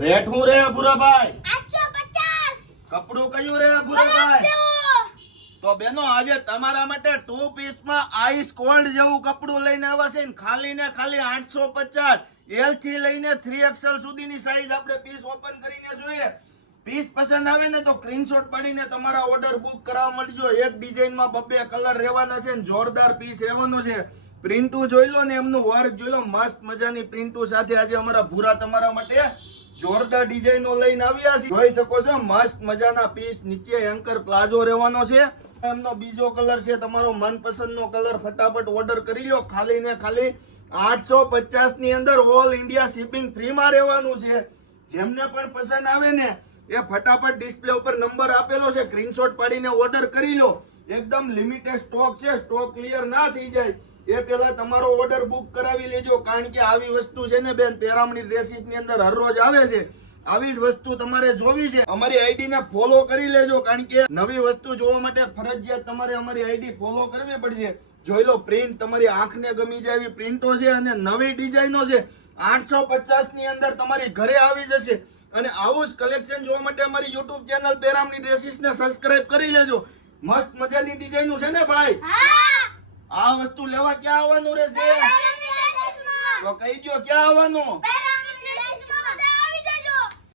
Rate હું રે ભૂરાભાઈ? 850. કપડું કયું રે ભૂરાભાઈ? તો બેનો આજે તમારા માટે 2 પીસમાં આઈસ કોલ્ડ જેવું કપડું લઈને આવ્યા છે ને ખાલી 850 એલ થી લઈને 3XL સુધીની સાઈઝ આપણે પીસ ઓપન કરીને જોઈએ. પીસ પસંદ આવે ને તો સ્ક્રીનશોટ પાડીને તમારા ઓર્ડર બુક કરાવવા મળજો. એક ડિઝાઇનમાં 2 કલર રહેવાના છે ને જોરદાર પીસ રહેવાનો છે. પ્રિન્ટુ જોઈ લો ને એમનું વર્ક જોઈ લો, મસ્ત મજાની પ્રિન્ટુ સાથે આજે અમારા ભૂરા તમારા માટે જોરદાર ડિઝાઇનો લઈને આવ્યા છે. જોઈ શકો છો મસ્ત મજાના પીસ, નીચે એન્કર પ્લાઝો રહેવાનો છે. એમનો બીજો કલર છે તમારો મનપસંદનો કલર. ફટાફટ ઓર્ડર કરી લો. ખાલી ને ખાલી 850 ની અંદર ઓલ ઇન્ડિયા શિપિંગ ફ્રીમાં રહેવાનું છે. જેમને પણ પસંદ આવે ને એ ફટાફટ ડિસ્પ્લે ઉપર નંબર આપેલો છે, સ્ક્રીનશોટ પાડીને ઓર્ડર કરી લો. એકદમ લિમિટેડ સ્ટોક છે, સ્ટોક ક્લિયર ના થઈ જાય એ પહેલા તમારો ઓર્ડર બુક કરાવી લેજો. કારણ કે આવી વસ્તુ છે ને બેન, પેરામણી ડ્રેસીસ ની અંદર હરરોજ આવે છે. આવી જ વસ્તુ તમારે જોવી છે, અમારી આઈડી ને ફોલો કરી લેજો. કારણ કે નવી વસ્તુ જોવા માટે ફરજિયાત તમારે અમારી આઈડી ફોલો કરવી પડશે. જોઈ લો પ્રિન્ટ, તમારી આંખને ગમી જાય એવી પ્રિન્ટો છે અને નવી ડિઝાઇનો છે. 850 ની અંદર તમારી ઘરે આવી જશે. અને આવું જ કલેક્શન જોવા માટે અમારી યુટ્યુબ ચેનલ પેરામણી ડ્રેસીસ ને સબસ્ક્રાઇબ કરી લેજો. મસ્ત મજાની ડિઝાઇનો છે ને ભાઈ? આ વસ્તુ લેવા ક્યાં આવવાનું રહેશે? તો કહી દો ક્યાં આવવાનું?